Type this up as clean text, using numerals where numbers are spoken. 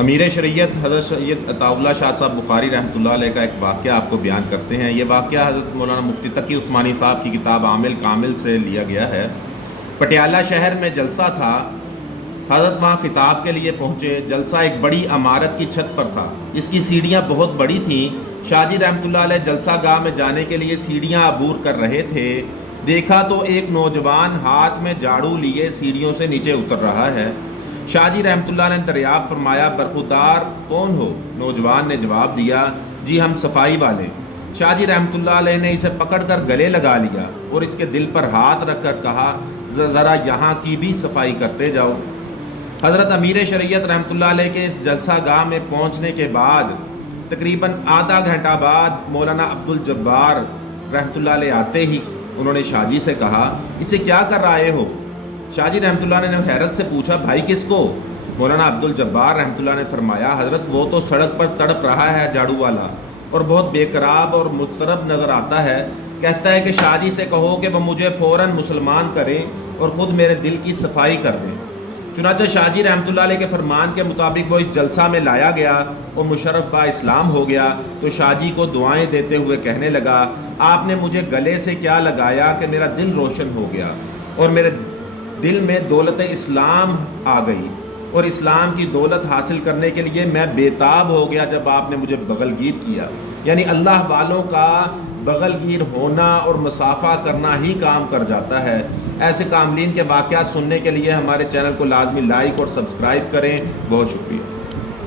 امیر شریعت حضرت سید عطا اللہ شاہ صاحب بخاری رحمۃ اللہ علیہ کا ایک واقعہ آپ کو بیان کرتے ہیں۔ یہ واقعہ حضرت مولانا مفتی تقی عثمانی صاحب کی کتاب عامل کامل سے لیا گیا ہے۔ پٹیالہ شہر میں جلسہ تھا، حضرت وہاں خطاب کے لیے پہنچے۔ جلسہ ایک بڑی عمارت کی چھت پر تھا، اس کی سیڑھیاں بہت بڑی تھیں۔ شاہ جی رحمۃ اللہ علیہ جلسہ گاہ میں جانے کے لیے سیڑھیاں عبور کر رہے تھے۔ دیکھا تو ایک نوجوان ہاتھ میں جھاڑو لیے سیڑھیوں سے نیچے اتر رہا ہے۔ شاہ جی رحمۃ اللہ نے دریافت فرمایا، برخودار کون ہو؟ نوجوان نے جواب دیا، جی ہم صفائی والے۔ شاہ جی رحمۃ اللہ علیہ نے اسے پکڑ کر گلے لگا لیا اور اس کے دل پر ہاتھ رکھ کر کہا، ذرا یہاں کی بھی صفائی کرتے جاؤ۔ حضرت امیر شریعت رحمۃ اللہ علیہ کے اس جلسہ گاہ میں پہنچنے کے بعد تقریباً آدھا گھنٹہ بعد مولانا عبدالجبار رحمۃ اللہ علیہ آتے ہی انہوں نے شاہ جی سے کہا، اسے کیا کر رہے ہو؟ شاہ جی رحمۃ اللہ نے حیرت سے پوچھا، بھائی کس کو؟ مولانا عبدالجبار رحمۃ اللہ نے فرمایا، حضرت وہ تو سڑک پر تڑپ رہا ہے جھاڑو والا، اور بہت بے قراب اور مضطرب نظر آتا ہے۔ کہتا ہے کہ شاہ جی سے کہو کہ وہ مجھے فوراً مسلمان کریں اور خود میرے دل کی صفائی کر دیں۔ چنانچہ شاہ جی رحمۃ اللہ علیہ کے فرمان کے مطابق وہ اس جلسہ میں لایا گیا اور مشرف با اسلام ہو گیا۔ تو شاہ جی کو دعائیں دیتے ہوئے کہنے لگا، آپ نے مجھے گلے سے کیا لگایا کہ میرا دل روشن ہو گیا اور میرے دل میں دولت اسلام آ گئی، اور اسلام کی دولت حاصل کرنے کے لیے میں بےتاب ہو گیا جب آپ نے مجھے بغل گیر کیا۔ یعنی اللہ والوں کا بغل گیر ہونا اور مصافحہ کرنا ہی کام کر جاتا ہے۔ ایسے کاملین کے واقعات سننے کے لیے ہمارے چینل کو لازمی لائک اور سبسکرائب کریں۔ بہت شکریہ۔